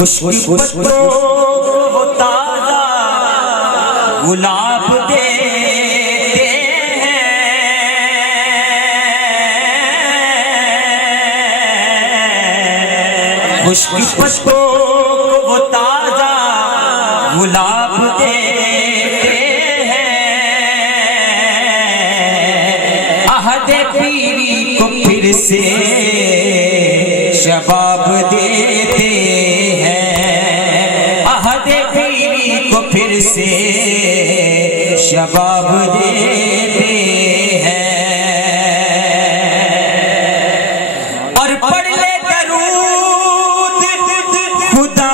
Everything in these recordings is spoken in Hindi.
खुशबू वो ताजा गुलाब देते हैं। खुशबू वो ताजा गुलाब देते हैं। अहदे पीरी को फिर से शबाब देते हैं। अहदे पीरी को फिर से शबाब देते हैं। और पढ़ ले दरूद खुदा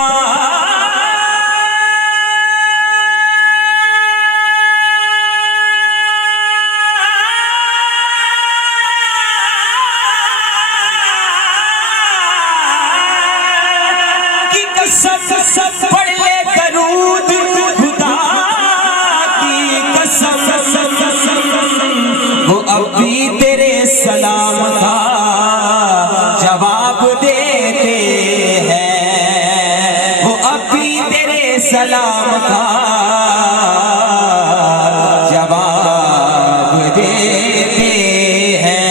सब पढ़ ले दरूद खुदा की कसम। वो अब भी तेरे सलाम का जवाब देते हैं। वो अब भी तेरे सलाम का जवाब देते हैं।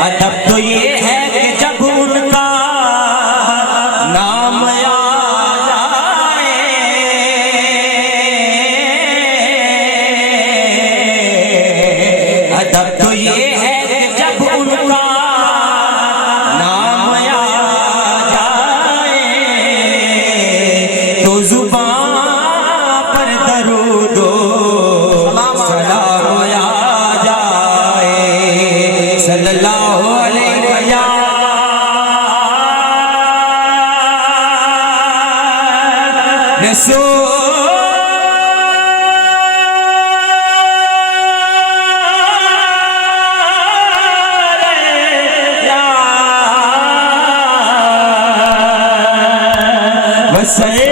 अदब तो ये है कि जब उनका नाम आ जाए, अदब तो ये है कि जब उनका नाम आ जाए तो जुबान पर दरूदो सलाम आ जाए। सल्लल्लाहु अलैहि वसल्लम।